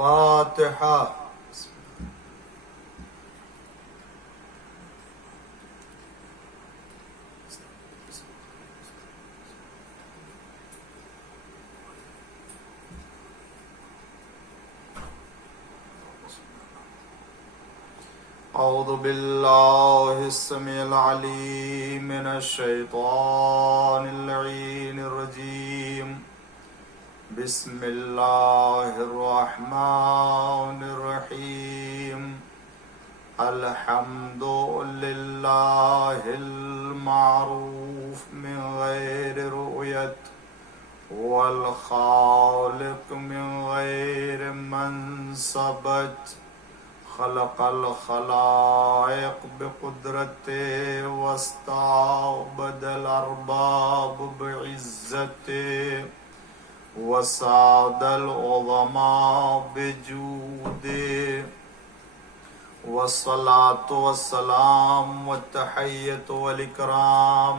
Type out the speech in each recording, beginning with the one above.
فاتحہ. اعوذ باللہ السمیع العلیم من الشیطان اللعین الرجیم. بسم اللہ الرحمن الرحیم. الحمد للہ المعروف من غیر رؤیت والخالق من غیر منصبت. خلق الخلائق بقدرت واستعبد الارباب بعزت وساد العظماء بجود. والصلاة والسلام والتحیۃ والاکرام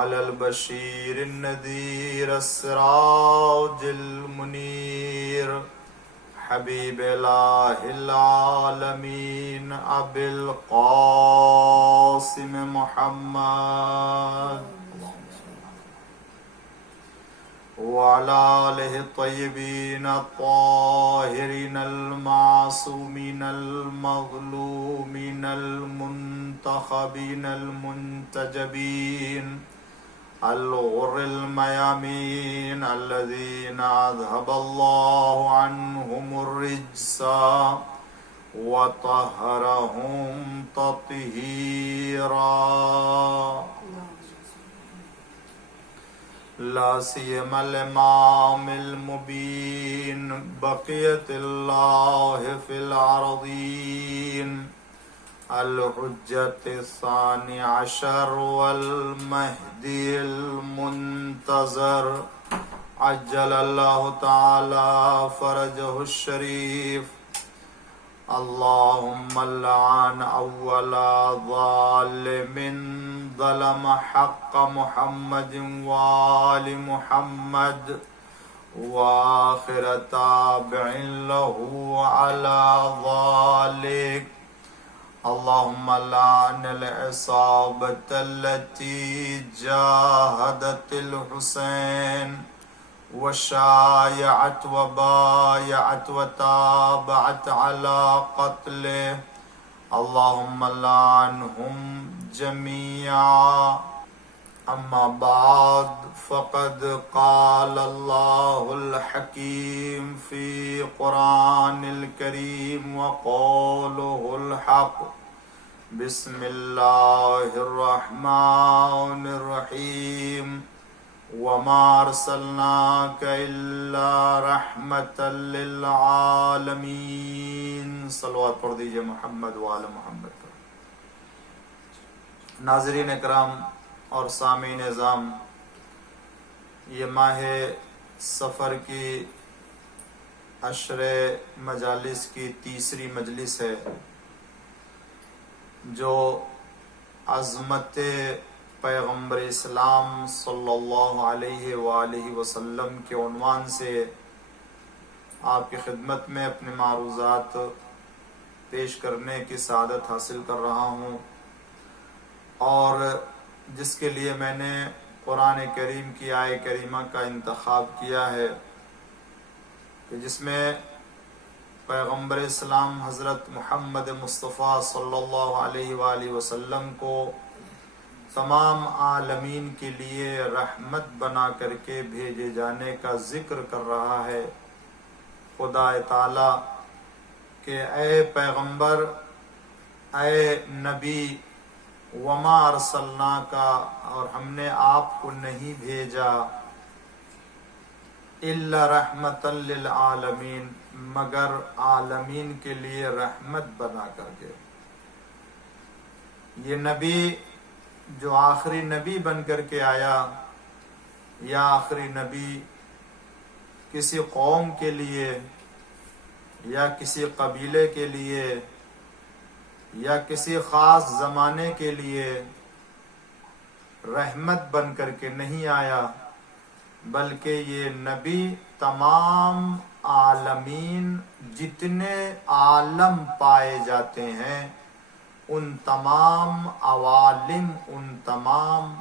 علی البشیر النذیر السراج المنیر حبیب الہ العالمین ابی القاسم محمد وعلی آلہ الطیبین الطاہرین المعصومین المظلومین المنتخبین المنتجبین الغر المیامین الذین اذهب اللہ عنہم الرجس وطہرہم تطہیرا. لا سیما الامام المبین بقیت اللہ فی الارضین الحجة الثانی عشر والمہدی المنتظر عجل اللہ تعالی فرجہ الشریف. اللہم لعن اول ظالم ظلم حق محمد وآل محمد وآخر تابع له على ذلك. اللهم لعن العصابة التي جاهدت الحسين وشايعت وبايعت وتابعت على قتله. اللهم لعنهم جميعا. اما بعد فقد قال الله الحكيم في قرآن الكريم وقوله الحق. بسم الله الرحمن الرحيم. وما ارسلناك الا رحمة للعالمين. صلوات پڑھ دیجئے محمد وآل محمد. ناظرین اکرام اور سامعین اعظام، یہ ماہ سفر کی عشر مجالس کی تیسری مجلس ہے جو عظمت پیغمبر اسلام صلی اللہ علیہ وآلہ وسلم کے عنوان سے آپ کی خدمت میں اپنے معروضات پیش کرنے کی سعادت حاصل کر رہا ہوں، اور جس کے لیے میں نے قرآن کریم کی آیہ کریمہ کا انتخاب کیا ہے کہ جس میں پیغمبر اسلام حضرت محمد مصطفیٰ صلی اللہ علیہ وآلہ وسلم کو تمام عالمین کے لیے رحمت بنا کر کے بھیجے جانے کا ذکر کر رہا ہے. خدا تعالی کہ اے پیغمبر، اے نبی، وما ارسلناک، اور ہم نے آپ کو نہیں بھیجا، الا رحمتا للعالمین، مگر عالمین کے لیے رحمت بنا کر کے. یہ نبی جو آخری نبی بن کر کے آیا، یا آخری نبی کسی قوم کے لیے یا کسی قبیلے کے لیے یا کسی خاص زمانے کے لیے رحمت بن کر کے نہیں آیا، بلکہ یہ نبی تمام عالمین، جتنے عالم پائے جاتے ہیں، ان تمام عوالم، ان تمام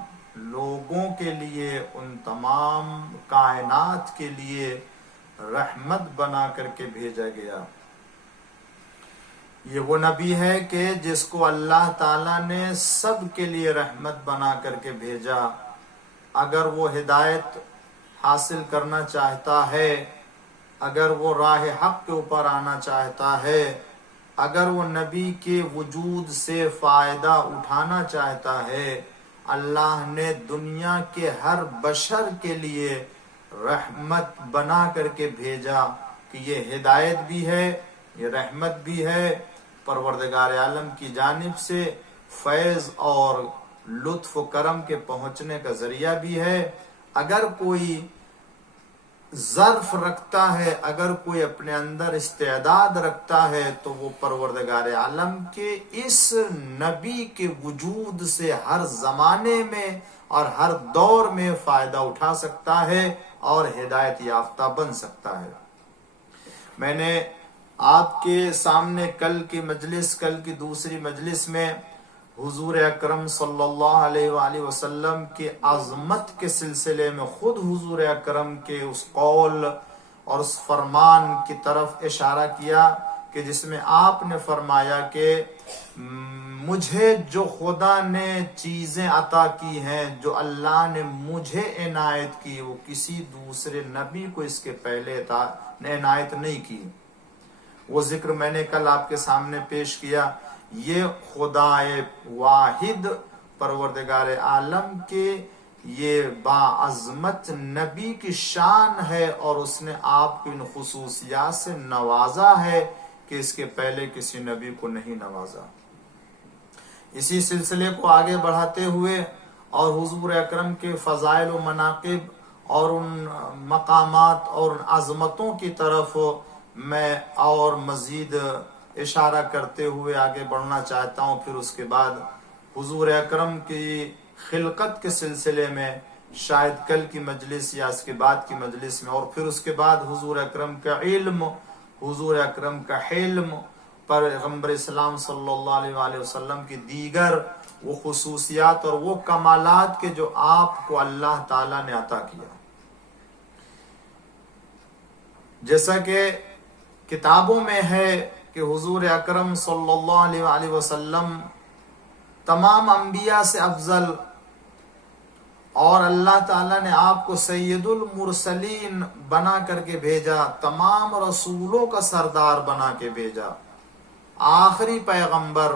لوگوں کے لیے، ان تمام کائنات کے لیے رحمت بنا کر کے بھیجا گیا۔ یہ وہ نبی ہے کہ جس کو اللہ تعالیٰ نے سب کے لیے رحمت بنا کر کے بھیجا۔ اگر وہ ہدایت حاصل کرنا چاہتا ہے، اگر وہ راہ حق کے اوپر آنا چاہتا ہے، اگر وہ نبی کے وجود سے فائدہ اٹھانا چاہتا ہے، اللہ نے دنیا کے ہر بشر کے لیے رحمت بنا کر کے بھیجا کہ یہ ہدایت بھی ہے، یہ رحمت بھی ہے، پروردگار عالم کی جانب سے فیض اور لطف و کرم کے پہنچنے کا ذریعہ بھی ہے۔ اگر کوئی ظرف رکھتا ہے، اگر کوئی اپنے اندر استعداد رکھتا ہے، تو وہ پروردگار عالم کے اس نبی کے وجود سے ہر زمانے میں اور ہر دور میں فائدہ اٹھا سکتا ہے اور ہدایت یافتہ بن سکتا ہے۔ میں نے آپ کے سامنے کل کی دوسری مجلس میں حضور اکرم صلی اللہ علیہ وآلہ وسلم کی عظمت کے سلسلے میں خود حضور اکرم کے اس قول اور اس فرمان کی طرف اشارہ کیا کہ جس میں آپ نے فرمایا کہ مجھے جو خدا نے چیزیں عطا کی ہیں، جو اللہ نے مجھے عنایت کی، وہ کسی دوسرے نبی کو اس کے پہلے نے عنایت نہیں کی۔ وہ ذکر میں نے کل آپ کے سامنے پیش کیا۔ یہ خدا واحد پروردگار عالم کے یہ باعظمت نبی کی شان ہے، اور اس نے آپ کو ان خصوصیات سے نوازا ہے کہ اس کے پہلے کسی نبی کو نہیں نوازا۔ اسی سلسلے کو آگے بڑھاتے ہوئے اور حضور اکرم کے فضائل و مناقب اور ان مقامات اور عظمتوں کی طرف میں اور مزید اشارہ کرتے ہوئے آگے بڑھنا چاہتا ہوں۔ پھر اس کے بعد حضور اکرم کی خلقت کے سلسلے میں شاید کل کی مجلس یا اس کے بعد کی مجلس میں، اور پھر اس کے بعد حضور اکرم کا علم، حضور اکرم کا حلم، پیغمبر اسلام صلی اللہ علیہ وآلہ وسلم کی دیگر وہ خصوصیات اور وہ کمالات کے جو آپ کو اللہ تعالیٰ نے عطا کیا۔ جیسا کہ کتابوں میں ہے کہ حضور اکرم صلی اللہ علیہ وآلہ وسلم تمام انبیاء سے افضل، اور اللہ تعالیٰ نے آپ کو سید المرسلین بنا کر کے بھیجا، تمام رسولوں کا سردار بنا کے بھیجا، آخری پیغمبر،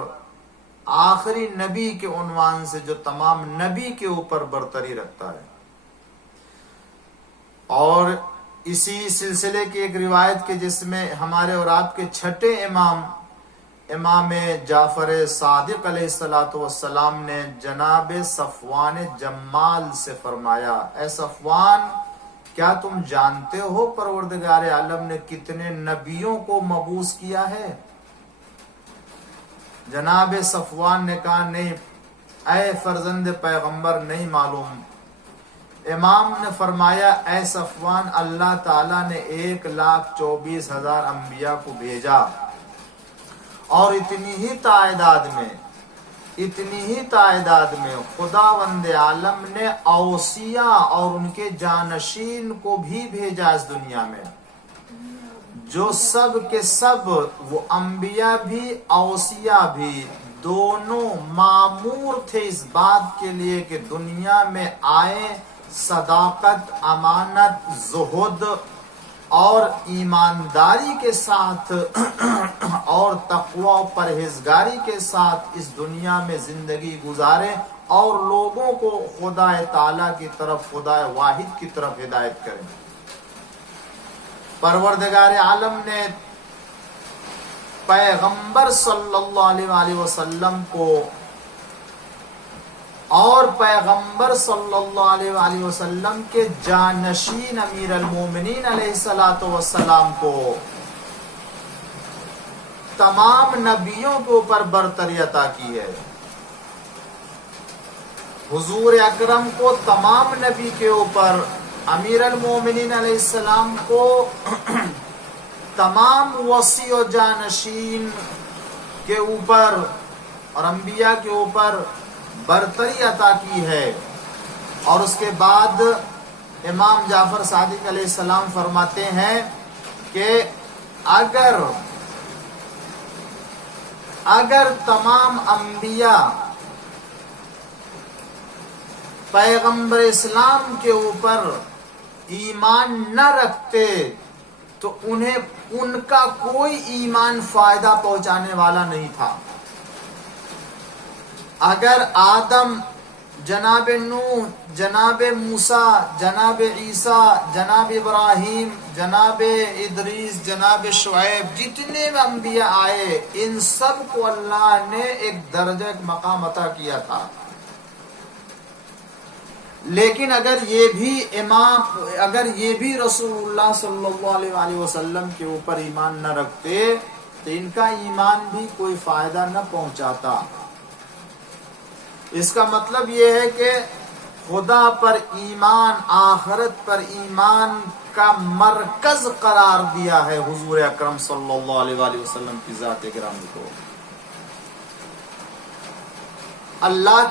آخری نبی کے عنوان سے جو تمام نبی کے اوپر برتری رکھتا ہے۔ اور اسی سلسلے کی ایک روایت کے جس میں ہمارے اور آپ کے چھٹے امام جعفر صادق علیہ السلام نے جناب صفوان جمال سے فرمایا، اے صفوان، کیا تم جانتے ہو پروردگار عالم نے کتنے نبیوں کو مبعوث کیا ہے؟ جناب صفوان نے کہا نہیں اے فرزند پیغمبر، نہیں معلوم۔ امام نے فرمایا اے صفوان، اللہ تعالیٰ نے 1,24,000 انبیاء کو بھیجا، اور اتنی ہی تعداد میں خداوند عالم نے اوصیاء اور ان کے جانشین کو بھی بھیجا اس دنیا میں، جو سب کے سب وہ انبیاء بھی اوصیاء بھی دونوں مامور تھے اس بات کے لیے کہ دنیا میں آئے صداقت، امانت، زہد اور ایمانداری کے ساتھ اور تقوی و پرہیزگاری کے ساتھ اس دنیا میں زندگی گزارے اور لوگوں کو خدا تعالیٰ کی طرف، خدا واحد کی طرف ہدایت کریں۔ پروردگار عالم نے پیغمبر صلی اللہ علیہ وآلہ وسلم کو اور پیغمبر صلی اللہ علیہ وآلہ وسلم کے جانشین امیر المومنین علیہ السلام کو تمام نبیوں کے اوپر برتری عطا کی ہے۔ حضور اکرم کو تمام نبی کے اوپر امیر المومنین علیہ السلام کو تمام وصی و جانشین کے اوپر اور انبیاء کے اوپر برتری عطا کی ہے. اور اس کے بعد امام جعفر صادق علیہ السلام فرماتے ہیں کہ اگر تمام انبیاء پیغمبر اسلام کے اوپر ایمان نہ رکھتے تو انہیں ان کا کوئی ایمان فائدہ پہنچانے والا نہیں تھا. اگر آدم، جناب نوح، جناب موسیٰ، جناب عیسیٰ، جناب ابراہیم، جناب ادریس، جناب شعیب، جتنے انبیاء آئے ان سب کو اللہ نے ایک درجہ، ایک مقام عطا کیا تھا. لیکن اگر یہ بھی رسول اللہ صلی اللہ علیہ وسلم کے اوپر ایمان نہ رکھتے تو ان کا ایمان بھی کوئی فائدہ نہ پہنچاتا. اس کا مطلب یہ ہے کہ خدا پر ایمان، آخرت پر ایمان کا مرکز قرار دیا ہے حضور اکرم صلی اللہ علیہ وسلم کی ذات گرامی کو. اللہ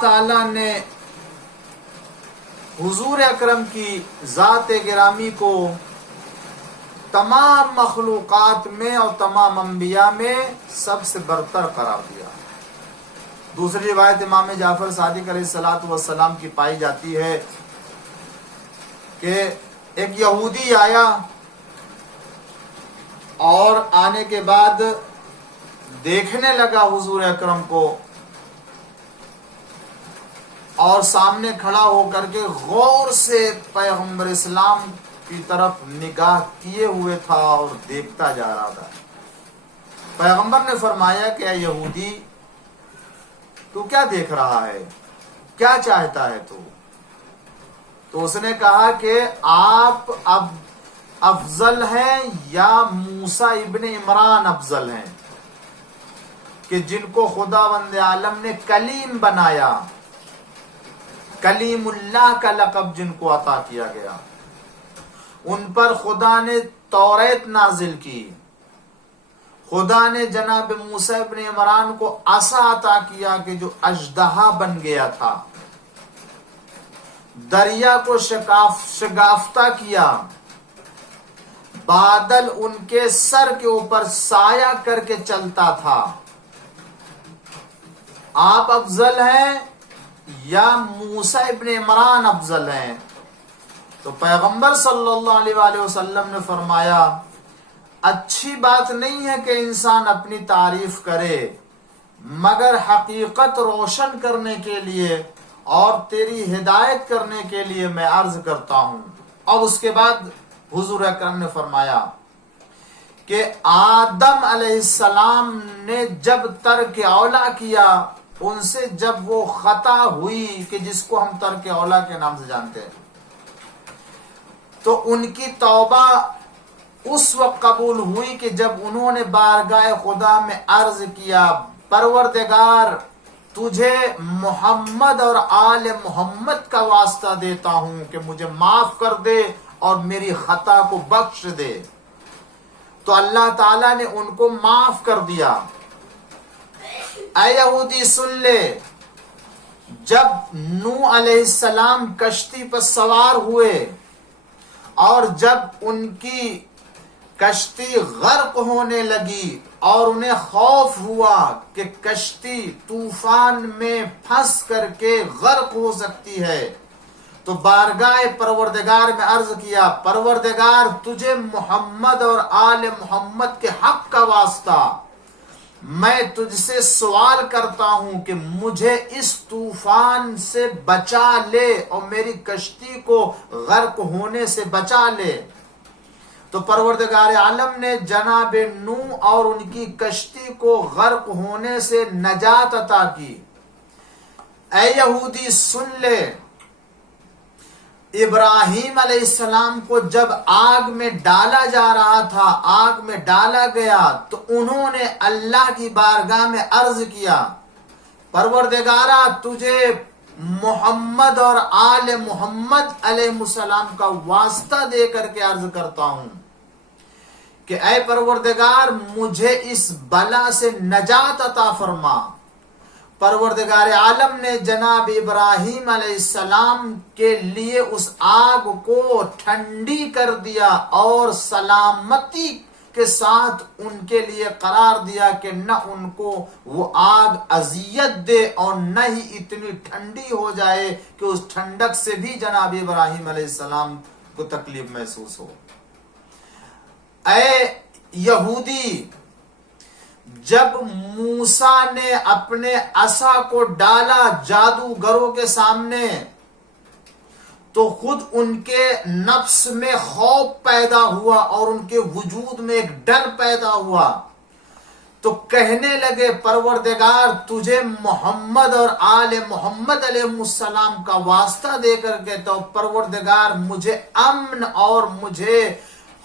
تعالی نے حضور اکرم کی ذات گرامی کو تمام مخلوقات میں اور تمام انبیاء میں سب سے برتر قرار دیا. دوسری روایت امام جعفر صادق علیہ السلام کی پائی جاتی ہے کہ ایک یہودی آیا اور آنے کے بعد دیکھنے لگا حضور اکرم کو اور سامنے کھڑا ہو کر کے غور سے پیغمبر اسلام کی طرف نگاہ کیے ہوئے تھا اور دیکھتا جا رہا تھا. پیغمبر نے فرمایا کہ اے یہودی، تو کیا دیکھ رہا ہے، کیا چاہتا ہے تو اس نے کہا کہ آپ اب افضل ہیں یا موسیٰ ابن عمران افضل ہیں کہ جن کو خداوند عالم نے کلیم بنایا، کلیم اللہ کا لقب جن کو عطا کیا گیا. ان پر خدا نے توریت نازل کی، خدا نے جناب موسیٰ ابن عمران کو عصا عطا کیا کہ جو اژدہا بن گیا تھا، دریا کو شگافتہ کیا، بادل ان کے سر کے اوپر سایہ کر کے چلتا تھا. آپ افضل ہیں یا موسیٰ ابن عمران افضل ہیں؟ تو پیغمبر صلی اللہ علیہ وسلم نے فرمایا، اچھی بات نہیں ہے کہ انسان اپنی تعریف کرے، مگر حقیقت روشن کرنے کے لیے اور تیری ہدایت کرنے کے لیے میں عرض کرتا ہوں. اور اس کے بعد حضور اکرم نے فرمایا کہ آدم علیہ السلام نے جب ترک اولا کیا، ان سے جب وہ خطا ہوئی کہ جس کو ہم ترک اولا کے نام سے جانتے ہیں، تو ان کی توبہ اس وقت قبول ہوئی کہ جب انہوں نے بارگاہ خدا میں عرض کیا، پروردگار تجھے محمد اور آل محمد کا واسطہ دیتا ہوں کہ مجھے معاف کر دے اور میری خطا کو بخش دے. تو اللہ تعالیٰ نے ان کو معاف کر دیا. اے یہودی سن لے، جب نوح علیہ السلام کشتی پر سوار ہوئے اور جب ان کی کشتی غرق ہونے لگی اور انہیں خوف ہوا کہ کشتی طوفان میں پھنس کر کے غرق ہو سکتی ہے، تو بارگاہ پروردگار میں عرض کیا، پروردگار تجھے محمد اور آل محمد کے حق کا واسطہ میں تجھ سے سوال کرتا ہوں کہ مجھے اس طوفان سے بچا لے اور میری کشتی کو غرق ہونے سے بچا لے. تو پروردگار عالم نے جناب نوح اور ان کی کشتی کو غرق ہونے سے نجات عطا کی. اے یہودی سن لے، ابراہیم علیہ السلام کو جب آگ میں ڈالا جا رہا تھا، آگ میں ڈالا گیا، تو انہوں نے اللہ کی بارگاہ میں عرض کیا، پروردگارا تجھے محمد اور آل محمد علیہ السلام کا واسطہ دے کر کے عرض کرتا ہوں کہ اے پروردگار مجھے اس بلا سے نجات عطا فرما۔ پروردگار عالم نے جناب ابراہیم علیہ السلام کے لیے اس آگ کو ٹھنڈی کر دیا اور سلامتی کے ساتھ ان کے لیے قرار دیا کہ نہ ان کو وہ آگ اذیت دے اور نہ ہی اتنی ٹھنڈی ہو جائے کہ اس ٹھنڈک سے بھی جناب ابراہیم علیہ السلام کو تکلیف محسوس ہو۔ اے یہودی، جب موسیٰ نے اپنے عصا کو ڈالا جادوگروں کے سامنے تو خود ان کے نفس میں خوف پیدا ہوا اور ان کے وجود میں ایک ڈر پیدا ہوا، تو کہنے لگے پروردگار تجھے محمد اور آل محمد علیہ السلام کا واسطہ دے کر کے تو پروردگار مجھے امن اور مجھے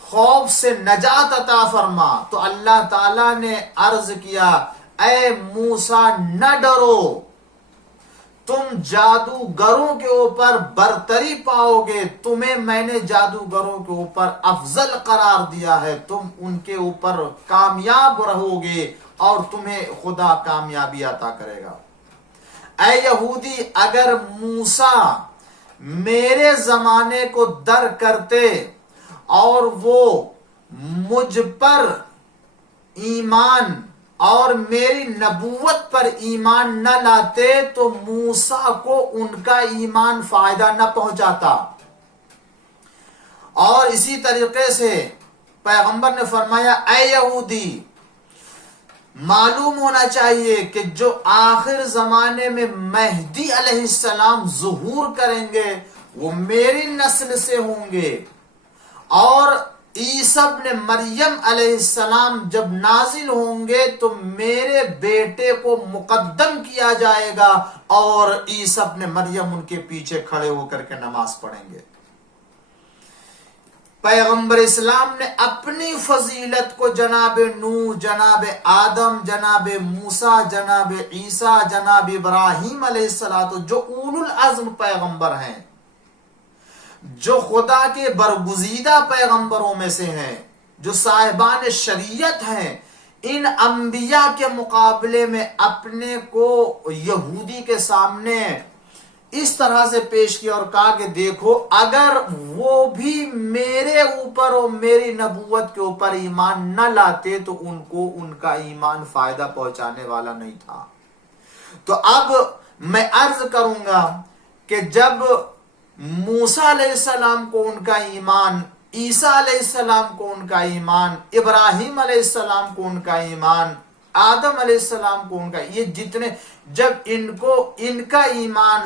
خوف سے نجات عطا فرما۔ تو اللہ تعالیٰ نے عرض کیا اے موسیٰ نہ ڈرو، تم جادوگروں کے اوپر برتری پاؤ گے، تمہیں میں نے جادوگروں کے اوپر افضل قرار دیا ہے، تم ان کے اوپر کامیاب رہو گے اور تمہیں خدا کامیابی عطا کرے گا۔ اے یہودی، اگر موسیٰ میرے زمانے کو در کرتے اور وہ مجھ پر ایمان اور میری نبوت پر ایمان نہ لاتے تو موسیٰ کو ان کا ایمان فائدہ نہ پہنچاتا۔ اور اسی طریقے سے پیغمبر نے فرمایا اے یہودی، معلوم ہونا چاہیے کہ جو آخر زمانے میں مہدی علیہ السلام ظہور کریں گے وہ میری نسل سے ہوں گے، اور عیسیٰ ابن مریم علیہ السلام جب نازل ہوں گے تو میرے بیٹے کو مقدم کیا جائے گا اور عیسیٰ ابن مریم ان کے پیچھے کھڑے ہو کر کے نماز پڑھیں گے۔ پیغمبر اسلام نے اپنی فضیلت کو جناب نوح، جناب آدم، جناب موسیٰ، جناب عیسیٰ، جناب ابراہیم علیہ السلام جو اولو العزم پیغمبر ہیں، جو خدا کے برگزیدہ پیغمبروں میں سے ہیں، جو صاحبان شریعت ہیں، ان انبیاء کے مقابلے میں اپنے کو یہودی کے سامنے اس طرح سے پیش کیا اور کہا کہ دیکھو اگر وہ بھی میرے اوپر اور میری نبوت کے اوپر ایمان نہ لاتے تو ان کو ان کا ایمان فائدہ پہنچانے والا نہیں تھا۔ تو اب میں عرض کروں گا کہ جب موسیٰ علیہ السلام کو ان کا ایمان، عیسیٰ علیہ السلام کو ان کا ایمان، ابراہیم علیہ السلام کو ان کا ایمان، آدم علیہ السلام کو ان کا، یہ جتنے جب ان کا ایمان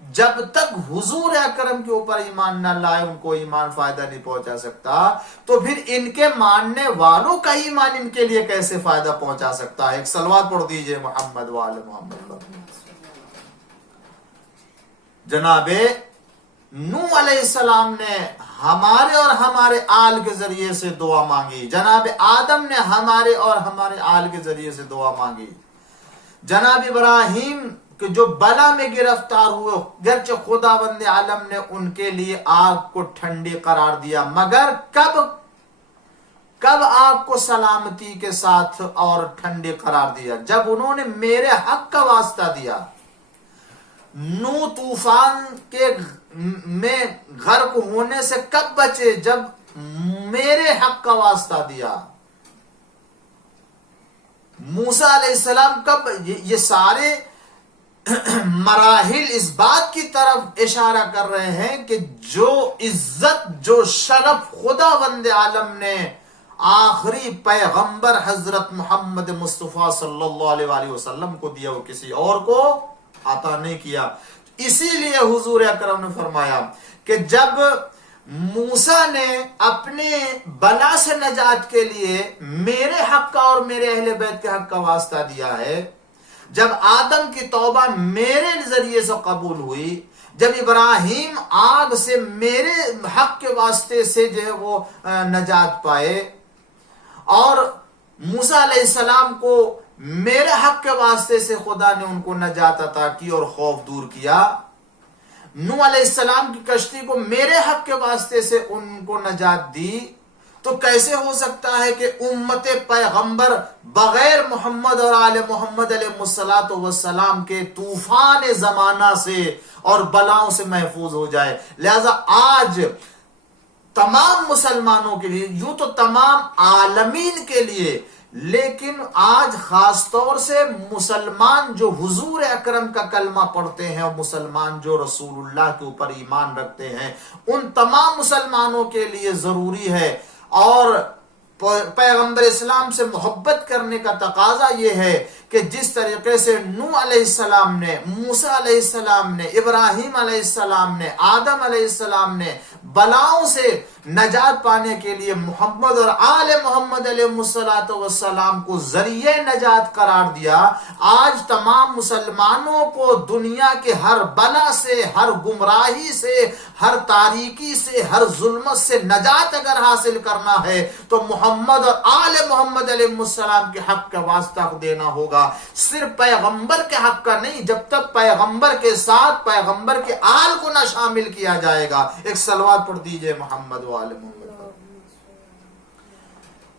جب تک حضور اکرم کے اوپر ایمان نہ لائے ان کو ایمان فائدہ نہیں پہنچا سکتا، تو پھر ان کے ماننے والوں کا ایمان ان کے لیے کیسے فائدہ پہنچا سکتا ہے؟ ایک صلوات پڑھ دیجئے محمد وآل محمد۔ جناب نوح علیہ السلام نے ہمارے اور ہمارے آل کے ذریعے سے دعا مانگی، جناب آدم نے ہمارے اور ہمارے آل کے ذریعے سے دعا مانگی، جناب ابراہیم کہ جو بلا میں گرفتار ہوئے گرچہ خداوند عالم نے ان کے لیے آگ کو ٹھنڈی قرار دیا، مگر کب آگ کو سلامتی کے ساتھ اور ٹھنڈی قرار دیا؟ جب انہوں نے میرے حق کا واسطہ دیا۔ نوح طوفان کے میں غرق ہونے سے کب بچے؟ جب میرے حق کا واسطہ دیا۔ موسیٰ علیہ السلام کب؟ یہ سارے مراحل اس بات کی طرف اشارہ کر رہے ہیں کہ جو عزت، جو شرف خداوند عالم نے آخری پیغمبر حضرت محمد مصطفیٰ صلی اللہ علیہ وآلہ وسلم کو دیا وہ کسی اور کو عطا نہیں کیا۔ اسی لیے حضور اکرم نے فرمایا کہ جب موسیٰ نے اپنے بلا سے نجات کے لیے میرے حق کا اور میرے اہل بیت کے حق کا واسطہ دیا ہے، جب آدم کی توبہ میرے ذریعے سے قبول ہوئی، جب ابراہیم آگ سے میرے حق کے واسطے سے جو ہے وہ نجات پائے، اور موسیٰ علیہ السلام کو میرے حق کے واسطے سے خدا نے ان کو نجات عطا کی اور خوف دور کیا، نوح علیہ السلام کی کشتی کو میرے حق کے واسطے سے ان کو نجات دی، تو کیسے ہو سکتا ہے کہ امت پیغمبر بغیر محمد اور آل محمد علیہ الصلوۃ والسلام کے طوفان زمانہ سے اور بلاؤں سے محفوظ ہو جائے؟ لہذا آج تمام مسلمانوں کے لیے، یوں تو تمام عالمین کے لیے، لیکن آج خاص طور سے مسلمان جو حضور اکرم کا کلمہ پڑھتے ہیں اور مسلمان جو رسول اللہ کے اوپر ایمان رکھتے ہیں، ان تمام مسلمانوں کے لیے ضروری ہے، اور پیغمبر اسلام سے محبت کرنے کا تقاضا یہ ہے کہ جس طریقے سے نوح علیہ السلام نے، موسیٰ علیہ السلام نے، ابراہیم علیہ السلام نے، آدم علیہ السلام نے بلاؤں سے نجات پانے کے لیے محمد اور آل محمد علیہ الصلوۃ والسلام کو ذریعہ نجات قرار دیا، آج تمام مسلمانوں کو دنیا کے ہر بلا سے، ہر گمراہی سے، ہر تاریکی سے، ہر ظلمت سے نجات اگر حاصل کرنا ہے تو محمد اور آل محمد علیہ السلام کے حق کا واسطہ دینا ہوگا، صرف پیغمبر کے حق کا نہیں، جب تک پیغمبر کے ساتھ پیغمبر کے آل کو نہ شامل کیا جائے گا۔ ایک صلوات پڑھ دیجئے محمد و آل محمد۔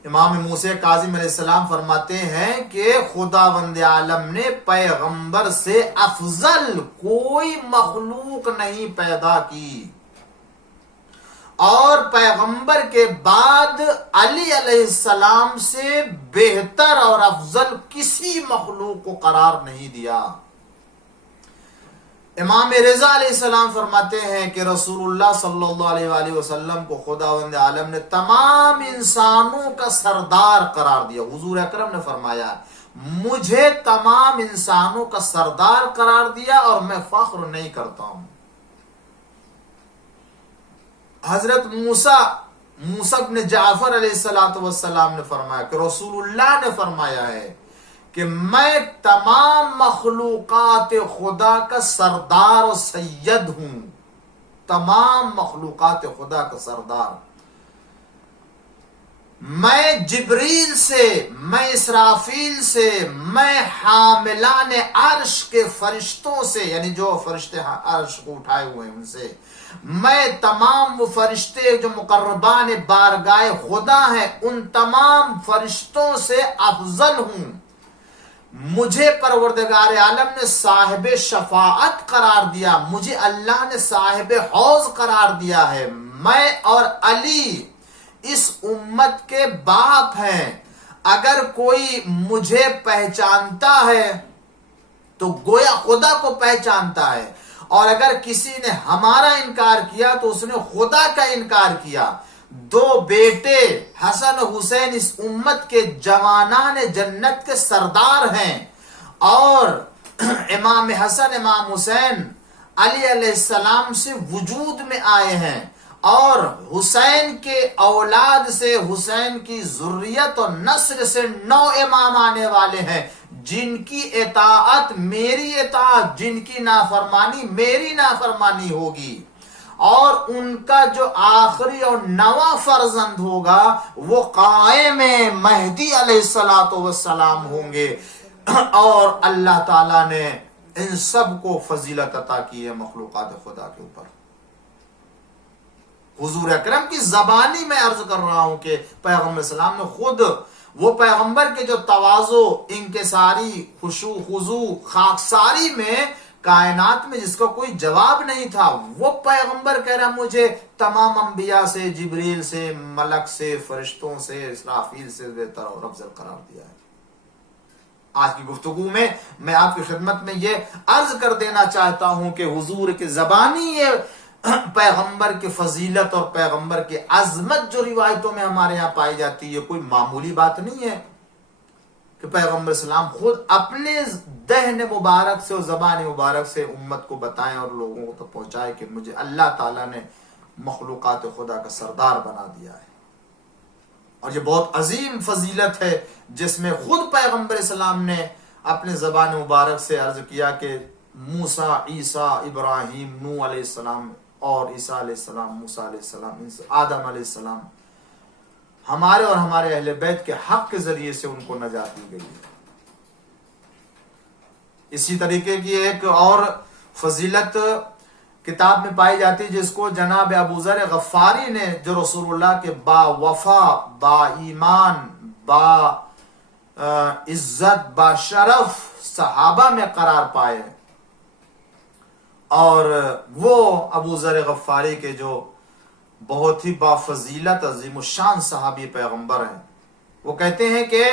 امام موسیٰ کاظم علیہ السلام فرماتے ہیں کہ خداوند عالم نے پیغمبر سے افضل کوئی مخلوق نہیں پیدا کی، اور پیغمبر کے بعد علی علیہ السلام سے بہتر اور افضل کسی مخلوق کو قرار نہیں دیا۔ امام رضا علیہ السلام فرماتے ہیں کہ رسول اللہ صلی اللہ علیہ وآلہ وسلم کو خداوند عالم نے تمام انسانوں کا سردار قرار دیا۔ حضور اکرم نے فرمایا مجھے تمام انسانوں کا سردار قرار دیا اور میں فخر نہیں کرتا ہوں۔ حضرت موسیٰ بن جعفر علیہ السلام نے فرمایا کہ رسول اللہ نے فرمایا ہے کہ میں تمام مخلوقات خدا کا سردار و سید ہوں، تمام مخلوقات خدا کا سردار۔ میں جبریل سے، میں اسرافیل سے، میں حاملان عرش کے فرشتوں سے، یعنی جو فرشتے عرش کو اٹھائے ہوئے ہیں ان سے، میں تمام وہ فرشتے جو مقربان بارگاہ خدا ہیں ان تمام فرشتوں سے افضل ہوں۔ مجھے پروردگار عالم نے صاحب شفاعت قرار دیا، مجھے اللہ نے صاحب حوض قرار دیا ہے۔ میں اور علی اس امت کے باپ ہیں۔ اگر کوئی مجھے پہچانتا ہے تو گویا خدا کو پہچانتا ہے، اور اگر کسی نے ہمارا انکار کیا تو اس نے خدا کا انکار کیا۔ دو بیٹے حسن و حسین اس امت کے جوانان جنت کے سردار ہیں، اور امام حسن امام حسین علی علیہ السلام سے وجود میں آئے ہیں، اور حسین کے اولاد سے، حسین کی ذریت اور نسل سے 9 امام آنے والے ہیں، جن کی اطاعت میری اطاعت، جن کی نافرمانی میری نافرمانی ہوگی، اور ان کا جو آخری اور 9واں فرزند ہوگا وہ قائم مہدی علیہ السلام ہوں گے، اور اللہ تعالیٰ نے ان سب کو فضیلت عطا کی ہے مخلوقات خدا کے اوپر۔ حضور اکرم کی زبانی میں عرض کر رہا ہوں کہ پیغمبر اسلام نے خود وہ پیغمبر کے جو تواضع، انکساری، خشوع خضوع، خاکساری میں کائنات میں جس کا کوئی جواب نہیں تھا، وہ پیغمبر کہہ رہا مجھے تمام انبیاء سے، جبریل سے، ملک سے، فرشتوں سے، اسرافیل سے بہتر اور افضل قرار دیا ہے۔ آج کی گفتگو میں میں آپ کی خدمت میں یہ عرض کر دینا چاہتا ہوں کہ حضور کی زبانی یہ پیغمبر کی فضیلت اور پیغمبر کی عظمت جو روایتوں میں ہمارے ہاں پائی جاتی ہے کوئی معمولی بات نہیں ہے کہ پیغمبر اسلام خود اپنے دہن مبارک سے اور زبان مبارک سے امت کو بتائیں اور لوگوں کو تو پہنچائے کہ مجھے اللہ تعالیٰ نے مخلوقات خدا کا سردار بنا دیا ہے۔ اور یہ بہت عظیم فضیلت ہے جس میں خود پیغمبر اسلام نے اپنے زبان مبارک سے عرض کیا کہ موسیٰ، عیسیٰ، ابراہیم، نوح علیہ السلام اور عیسیٰ علیہ السلام، موسیٰ علیہ السلام، آدم علیہ السلام، ہمارے اور ہمارے اہل بیت کے حق کے ذریعے سے ان کو نجات دی گئی ہے۔ اسی طریقے کی ایک اور فضیلت کتاب میں پائی جاتی جس کو جناب ابو ذر غفاری نے، جو رسول اللہ کے با وفا، با ایمان، با عزت، با شرف صحابہ میں قرار پائے، اور وہ ابو ذر غفاری کے جو بہت ہی با فضیلت عظیم الشان صحابی پیغمبر ہیں، وہ کہتے ہیں کہ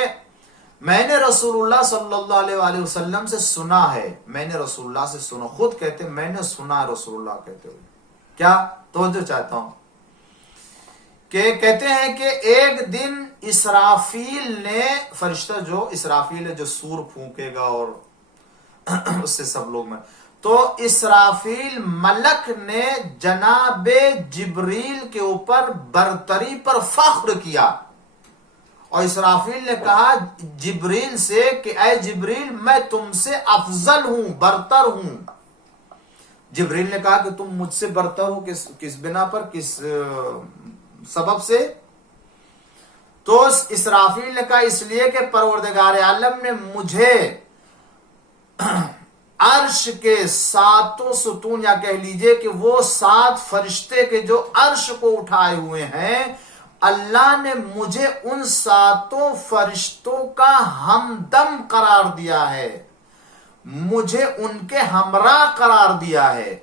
میں نے رسول اللہ صلی اللہ علیہ وآلہ وسلم سے سنا ہے، میں نے رسول اللہ سے سنا، خود کہتے ہیں میں نے سنا رسول اللہ کہتے ہوئے، کیا توجہ چاہتا ہوں کہ کہتے ہیں کہ ایک دن اسرافیل نے، فرشتہ جو اسرافیل ہے جو سور پھونکے گا اور اس سے سب لوگ میں، تو اسرافیل ملک نے جناب جبریل کے اوپر برتری پر فخر کیا، اور اسرافیل نے کہا جبریل سے کہ اے جبریل میں تم سے افضل ہوں، برتر ہوں۔ جبریل نے کہا کہ تم مجھ سے برتر ہو، کس بنا پر، کس سبب سے؟ تو اسرافیل نے کہا اس لیے کہ پروردگار عالم نے مجھے عرش کے ساتوں ستون، یا کہہ لیجئے کہ وہ 7 فرشتے کے جو عرش کو اٹھائے ہوئے ہیں، اللہ نے مجھے ان 7 فرشتوں کا ہمدم قرار دیا ہے، مجھے ان کے ہمراہ قرار دیا ہے،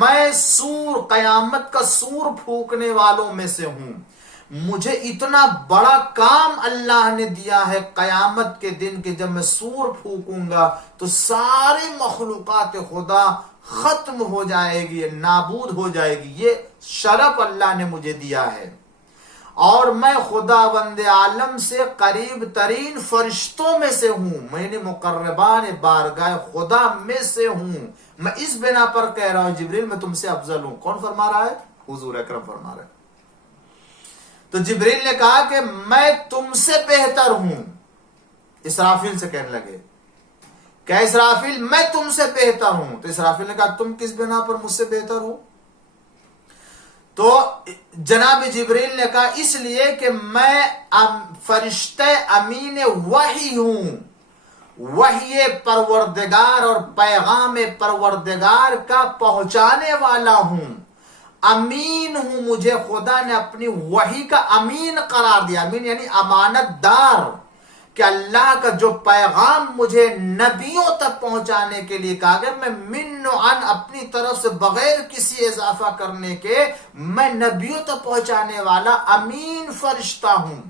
میں سور، قیامت کا سور پھونکنے والوں میں سے ہوں، مجھے اتنا بڑا کام اللہ نے دیا ہے قیامت کے دن کہ جب میں سور پھونکوں گا تو ساری مخلوقات خدا ختم ہو جائے گی، نابود ہو جائے گی، یہ شرف اللہ نے مجھے دیا ہے، اور میں خدا بند عالم سے قریب ترین فرشتوں میں سے ہوں، میں نے مقربان بارگاہ خدا میں سے ہوں، میں اس بنا پر کہہ رہا ہوں جبریل میں تم سے افضل ہوں۔ کون فرما رہا ہے؟ حضور اکرم فرما رہے ہیں۔ تو جبریل نے کہا کہ میں تم سے بہتر ہوں، اسرافیل سے کہنے لگے کہ اسرافیل میں تم سے بہتر ہوں، تو اسرافیل نے کہا تم کس بنا پر مجھ سے بہتر ہو؟ تو جناب جبریل نے کہا اس لیے کہ میں فرشتہ امین وحی ہوں، وحی پروردگار اور پیغام پروردگار کا پہنچانے والا ہوں، امین ہوں، مجھے خدا نے اپنی وحی کا امین قرار دیا، امین یعنی امانت دار، کہ اللہ کا جو پیغام مجھے نبیوں تک پہنچانے کے لیے کہا گیا، میں من و عن اپنی طرف سے بغیر کسی اضافہ کرنے کے میں نبیوں تک پہنچانے والا امین فرشتہ ہوں،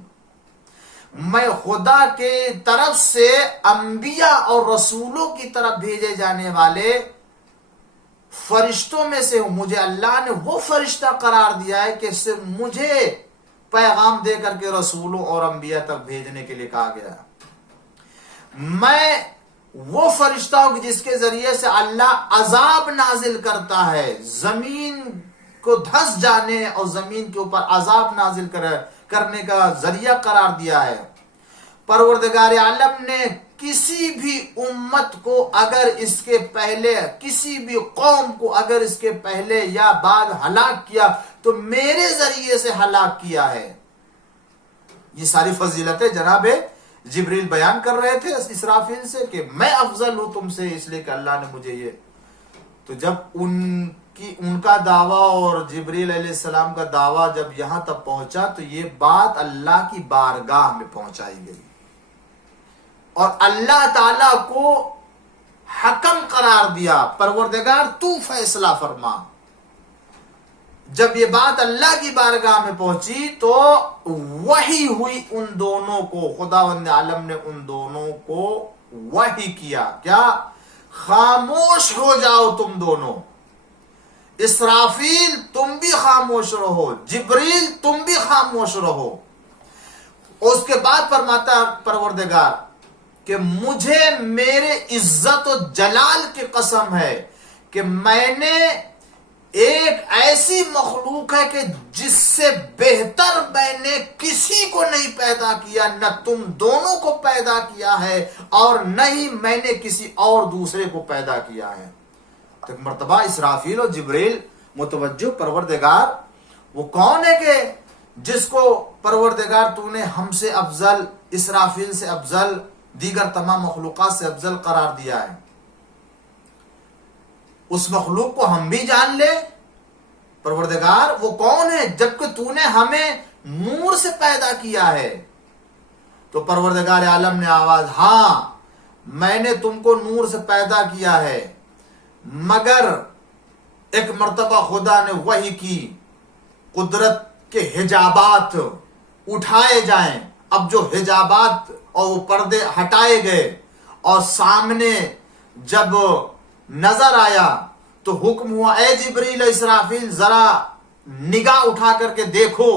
میں خدا کے طرف سے انبیاء اور رسولوں کی طرف بھیجے جانے والے فرشتوں میں سے ہوں، مجھے اللہ نے وہ فرشتہ قرار دیا ہے کہ صرف مجھے پیغام دے کر کے رسولوں اور انبیاء تک بھیجنے کے لیے کہا گیا، میں وہ فرشتہ ہوں جس کے ذریعے سے اللہ عذاب نازل کرتا ہے، زمین کو دھس جانے اور زمین کے اوپر عذاب نازل کرنے کا ذریعہ قرار دیا ہے۔ پروردگار عالم نے کسی بھی امت کو اگر اس کے پہلے، کسی بھی قوم کو اگر اس کے پہلے یا بعد ہلاک کیا تو میرے ذریعے سے ہلاک کیا ہے۔ یہ ساری فضیلتیں جناب جبریل بیان کر رہے تھے اسرافیل سے کہ میں افضل ہوں تم سے، اس لیے کہ اللہ نے مجھے یہ۔ تو جب ان کا دعویٰ اور جبریل علیہ السلام کا دعویٰ جب یہاں تک پہنچا تو یہ بات اللہ کی بارگاہ میں پہنچائی گئی، اور اللہ تعالی کو حکم قرار دیا، پروردگار تو فیصلہ فرما۔ جب یہ بات اللہ کی بارگاہ میں پہنچی تو وحی ہوئی ان دونوں کو، خداوند عالم نے ان دونوں کو وحی کیا، کیا؟ خاموش ہو جاؤ تم دونوں، اسرافیل تم بھی خاموش رہو، جبریل تم بھی خاموش رہو۔ اس کے بعد فرماتا پروردگار کہ مجھے میرے عزت و جلال کی قسم ہے کہ میں نے ایک ایسی مخلوق ہے کہ جس سے بہتر میں نے کسی کو نہیں پیدا کیا، نہ تم دونوں کو پیدا کیا ہے اور نہ ہی میں نے کسی اور دوسرے کو پیدا کیا ہے۔ تو ایک مرتبہ اسرافیل اور جبریل متوجہ، پروردگار وہ کون ہے کہ جس کو پروردگار تو نے ہم سے افضل، اسرافیل سے افضل، دیگر تمام مخلوقات سے افضل قرار دیا ہے؟ اس مخلوق کو ہم بھی جان لے پروردگار وہ کون ہے جبکہ تو نے ہمیں نور سے پیدا کیا ہے. تو پروردگار عالم نے آواز ہاں میں نے تم کو نور سے پیدا کیا ہے مگر ایک مرتبہ خدا نے وحی کی قدرت کے حجابات اٹھائے جائیں. اب جو حجابات اور وہ پردے ہٹائے گئے اور سامنے جب نظر آیا تو حکم ہوا اے جبریل اسرافیل ذرا نگاہ اٹھا کر کے دیکھو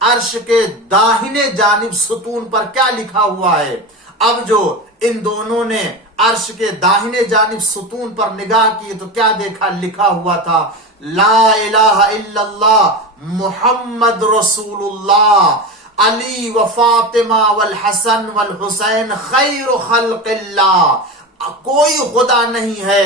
عرش کے داہنے جانب ستون پر کیا لکھا ہوا ہے. اب جو ان دونوں نے عرش کے داہنے جانب ستون پر نگاہ کی تو کیا دیکھا؟ لکھا ہوا تھا لا الہ الا اللہ محمد رسول اللہ علی و فاطمہ والحسن والحسین خیر خلق اللہ. کوئی خدا نہیں ہے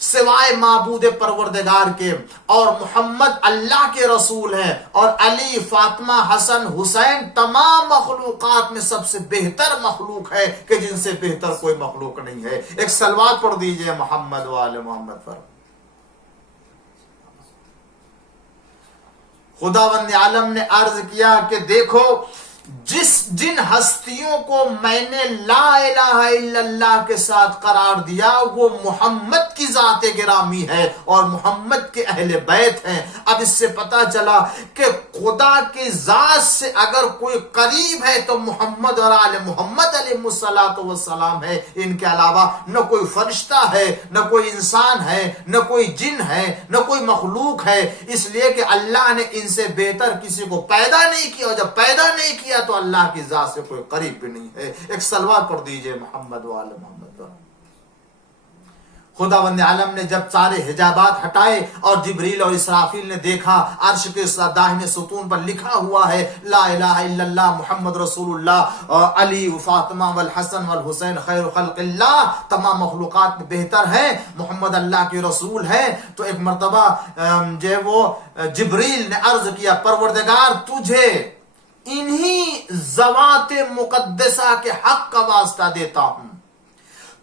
سوائے معبود پروردگار کے اور محمد اللہ کے رسول ہیں اور علی فاطمہ حسن حسین تمام مخلوقات میں سب سے بہتر مخلوق ہے کہ جن سے بہتر کوئی مخلوق نہیں ہے. ایک صلوات پڑھ دیجئے محمد و آل محمد پر. خداوند عالم نے عرض کیا کہ دیکھو جن ہستیوں کو میں نے لا الہ الا اللہ کے ساتھ قرار دیا وہ محمد کی ذات گرامی ہے اور محمد کے اہل بیت ہیں. اب اس سے پتا چلا کہ خدا کی ذات سے اگر کوئی قریب ہے تو محمد اور آل محمد علیہ السلام ہے. ان کے علاوہ نہ کوئی فرشتہ ہے نہ کوئی انسان ہے نہ کوئی جن ہے نہ کوئی مخلوق ہے. اس لیے کہ اللہ نے ان سے بہتر کسی کو پیدا نہیں کیا اور جب پیدا نہیں کیا تو اللہ کی ذات سے کوئی قریب بھی نہیں ہے. ایک صلوات پڑھ دیجئے محمد و آل محمد. خداوند عالم نے جب سارے حجابات ہٹائے اور جبریل اور اسرافیل نے دیکھا عرش کے داہنے ستون پر لکھا ہوا ہے لا الہ الا اللہ محمد رسول اللہ اور علی و فاطمہ والحسن والحسین خیر خلق اللہ تمام مخلوقات میں بہتر ہیں محمد اللہ کے رسول ہیں. تو ایک مرتبہ جو وہ جبریل نے عرض کیا پروردگار تجھے انہی ذوات مقدسہ کے حق کا واسطہ دیتا ہوں,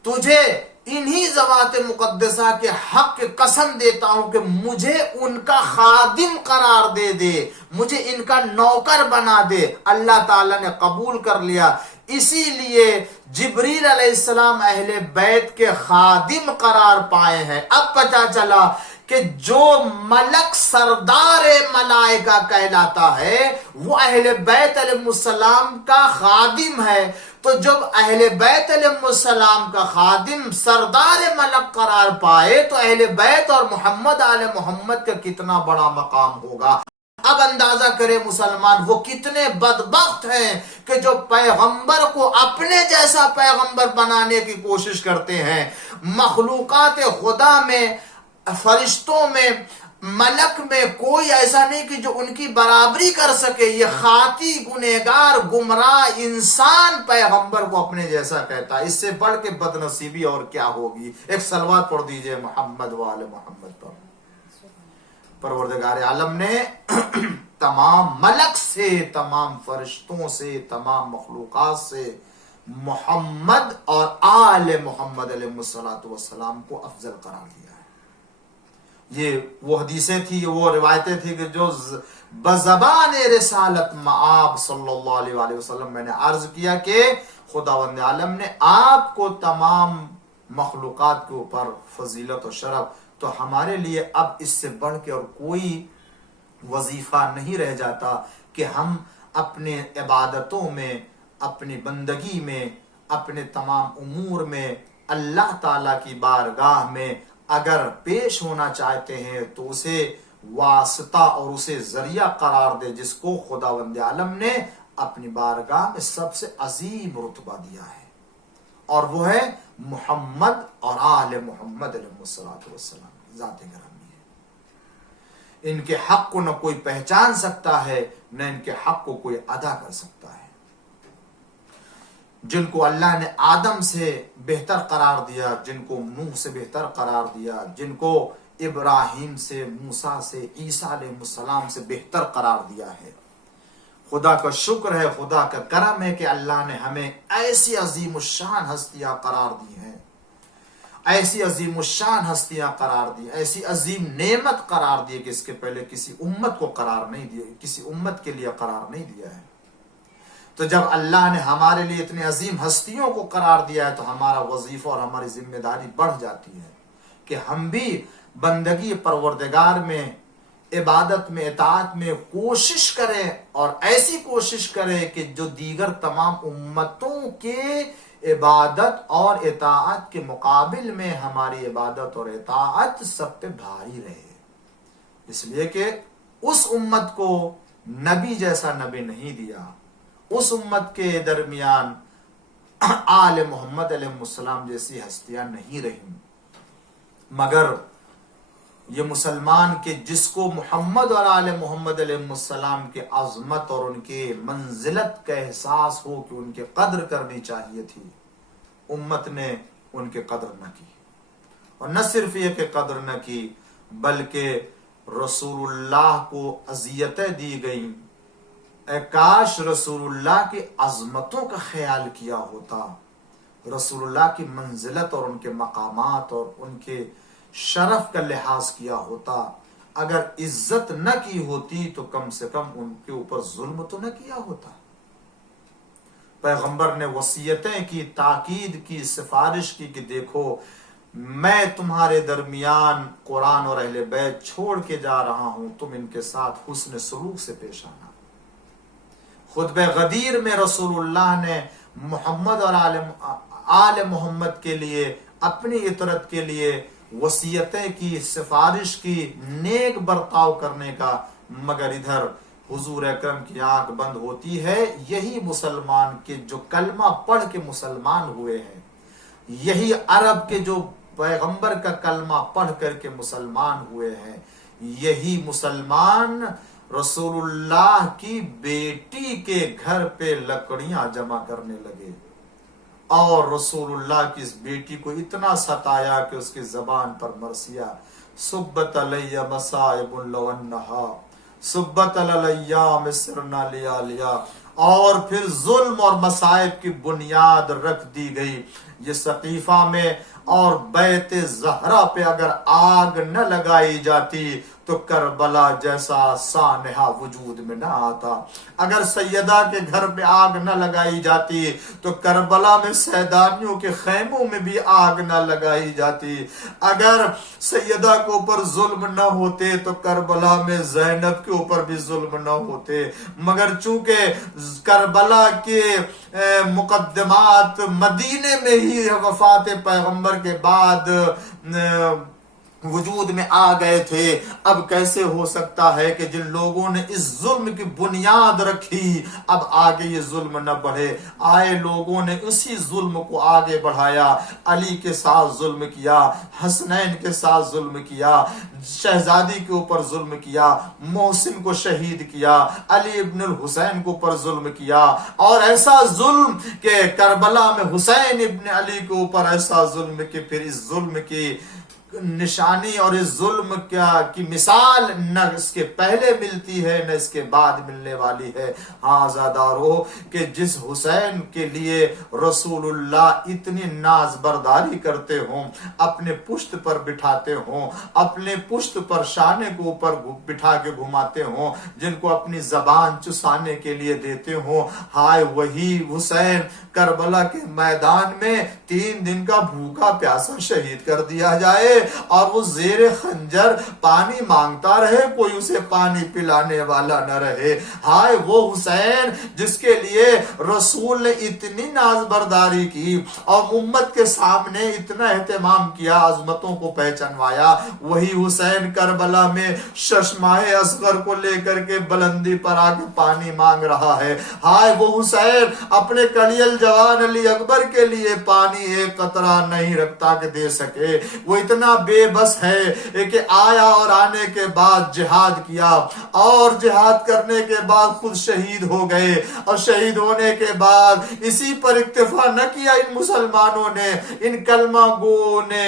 تجھے انہی ذوات مقدسہ کے حق کی قسم دیتا ہوں کہ مجھے ان کا خادم قرار دے دے, مجھے ان کا نوکر بنا دے. اللہ تعالیٰ نے قبول کر لیا. اسی لیے جبریل علیہ السلام اہل بیت کے خادم قرار پائے ہیں. اب پتہ چلا کہ جو ملک سردار ملائکہ کہلاتا ہے وہ اہل بیت علیہ السلام کا خادم ہے. تو جب اہل بیت علیہ السلام کا خادم سردار ملک قرار پائے تو اہل بیت اور محمد آل محمد کا کتنا بڑا مقام ہوگا. اب اندازہ کرے مسلمان وہ کتنے بدبخت ہیں کہ جو پیغمبر کو اپنے جیسا پیغمبر بنانے کی کوشش کرتے ہیں. مخلوقات خدا میں فرشتوں میں ملک میں کوئی ایسا نہیں کہ جو ان کی برابری کر سکے. یہ خاطی گنہگار گمراہ انسان پیغمبر کو اپنے جیسا کہتا ہے. اس سے بڑھ کے بد نصیبی اور کیا ہوگی. ایک صلوات پڑھ دیجئے محمد و آل محمد پر. پروردگار عالم نے تمام ملک سے تمام فرشتوں سے تمام مخلوقات سے محمد اور آل محمد علیہ السلام کو افضل قرار دیا ہے. یہ وہ حدیثیں تھی وہ روایتیں تھی کہ جو بزبان رسالت مآب صلی اللہ علیہ وآلہ وسلم میں نے عرض کیا کہ خداوند عالم نے آپ کو تمام مخلوقات کے اوپر فضیلت و شرف, تو ہمارے لیے اب اس سے بڑھ کے اور کوئی وظیفہ نہیں رہ جاتا کہ ہم اپنے عبادتوں میں اپنی بندگی میں اپنے تمام امور میں اللہ تعالیٰ کی بارگاہ میں اگر پیش ہونا چاہتے ہیں تو اسے واسطہ اور اسے ذریعہ قرار دے جس کو خداوند عالم نے اپنی بارگاہ میں سب سے عظیم رتبہ دیا ہے اور وہ ہے محمد اور آل محمد علیہ السلام. ذات گرامی ہے. ان کے حق کو نہ کوئی پہچان سکتا ہے نہ ان کے حق کو کوئی ادا کر سکتا ہے. جن کو اللہ نے آدم سے بہتر قرار دیا, جن کو نوح سے بہتر قرار دیا, جن کو ابراہیم سے موسیٰ سے عیسیٰ علیہ السلام سے بہتر قرار دیا ہے. خدا کا شکر ہے, خدا کا کرم ہے کہ اللہ نے ہمیں ایسی عظیم الشان ہستیاں قرار دی ہیں ایسی عظیم الشان ہستیاں قرار دی، ایسی عظیم نعمت قرار دی کہ اس کے پہلے کسی امت کو قرار نہیں دیا، کسی امت کے لیے قرار نہیں دیا ہے۔ تو جب اللہ نے ہمارے لیے اتنے عظیم ہستیوں کو قرار دیا ہے تو ہمارا وظیفہ اور ہماری ذمہ داری بڑھ جاتی ہے کہ ہم بھی بندگی پروردگار میں، عبادت میں، اطاعت میں کوشش کریں، اور ایسی کوشش کریں کہ جو دیگر تمام امتوں کے عبادت اور اطاعت کے مقابل میں ہماری عبادت اور اطاعت سب پہ بھاری رہے، اس لیے کہ اس امت کو نبی جیسا نبی نہیں دیا، اس امت کے درمیان آل محمد علیہ السلام جیسی ہستیاں نہیں رہیں، مگر یہ مسلمان کے جس کو محمد اور آل محمد علیہ السلام کے عظمت اور ان کے منزلت کا احساس ہو کہ ان کے قدر کرنی چاہیے تھی، امت نے ان کے قدر نہ کی، اور نہ صرف یہ کہ قدر نہ کی بلکہ رسول اللہ کو اذیتیں دی گئیں۔ اے کاش رسول اللہ کی عظمتوں کا خیال کیا ہوتا، رسول اللہ کی منزلت اور ان کے مقامات اور ان کے شرف کا لحاظ کیا ہوتا، اگر عزت نہ کی ہوتی تو کم سے کم ان کے اوپر ظلم تو نہ کیا ہوتا۔ پیغمبر نے وصیتیں کی، تاکید کی، سفارش کی کہ دیکھو میں تمہارے درمیان قرآن اور اہل بیت چھوڑ کے جا رہا ہوں، تم ان کے ساتھ حسن سلوک سے پیش آنا۔ خطبہ غدیر میں رسول اللہ نے محمد اور آل محمد کے لیے، اپنی اطرت کے لیے وصیتیں کی، سفارش کی، نیک برتاؤ کرنے کا، مگر ادھر حضور اکرم کی آنکھ بند ہوتی ہے۔ یہی مسلمان کے جو کلمہ پڑھ کے مسلمان ہوئے ہیں، یہی عرب کے جو پیغمبر کا کلمہ پڑھ کر کے مسلمان ہوئے ہیں، یہی مسلمان رسول اللہ کی بیٹی کے گھر پہ لکڑیاں جمع کرنے لگے، اور رسول اللہ کی اس بیٹی کو اتنا ستایا کہ اس کی زبان پر مرثیہ سبت علیہ مصائب لو انہا سبت علیہ سرنا لیا لیا، اور پھر ظلم اور مصائب کی بنیاد رکھ دی گئی۔ یہ سقیفہ میں اور بیت زہرا پہ اگر آگ نہ لگائی جاتی تو کربلا جیسا سانحہ وجود میں نہ آتا، اگر سیدہ کے گھر پہ آگ نہ لگائی جاتی تو کربلا میں سیدانیوں کے خیموں میں بھی آگ نہ لگائی جاتی، اگر سیدہ کے اوپر ظلم نہ ہوتے تو کربلا میں زینب کے اوپر بھی ظلم نہ ہوتے، مگر چونکہ کربلا کے مقدمات مدینے میں ہی وفات پیغمبر کے بعد وجود میں آ گئے تھے، اب کیسے ہو سکتا ہے کہ جن لوگوں نے اس ظلم کی بنیاد رکھی اب آگے یہ ظلم نہ بڑھے؟ آئے لوگوں نے اسی ظلم کو آگے بڑھایا، علی کے ساتھ ظلم کیا، حسنین کے ساتھ ظلم کیا، شہزادی کے اوپر ظلم کیا، محسن کو شہید کیا، علی ابن الحسین کے اوپر ظلم کیا، اور ایسا ظلم کہ کربلا میں حسین ابن علی کے اوپر ایسا ظلم کہ پھر اس ظلم کی نشانی اور اس ظلم کی مثال نہ اس کے پہلے ملتی ہے نہ اس کے بعد ملنے والی ہے۔ ہاں آزادارو کہ جس حسین کے لیے رسول اللہ اتنی ناز برداری کرتے ہوں، اپنے پشت پر بٹھاتے ہوں، اپنے پشت پر شانے کو اوپر بٹھا کے گھماتے ہوں، جن کو اپنی زبان چسانے کے لیے دیتے ہوں، ہائے وہی حسین کربلا کے میدان میں 3 دن کا بھوکا پیاسا شہید کر دیا جائے اور وہ زیر خنجر پانی مانگتا رہے، کوئی اسے پانی پلانے والا نہ رہے۔ ہائے وہ حسین جس کے لیے رسول نے اتنی ناز برداری کی اور امت کے سامنے اتنا اہتمام کیا، عظمتوں کو پہچانوایا، وہی حسین کربلا میں ششمائے اصغر کو لے کر کے بلندی پر آ کے پانی مانگ رہا ہے۔ ہائے وہ حسین اپنے کلیل جوان علی اکبر کے لیے پانی ایک قطرہ نہیں رکھتا کہ دے سکے، وہ اتنا بے بس ہے کہ آیا اور آنے کے بعد جہاد کیا اور جہاد کرنے کے بعد خود شہید ہو گئے اور شہید ہونے کے بعد اسی پر اکتفا نہ کیا ان مسلمانوں نے, ان کلمہ گو نے,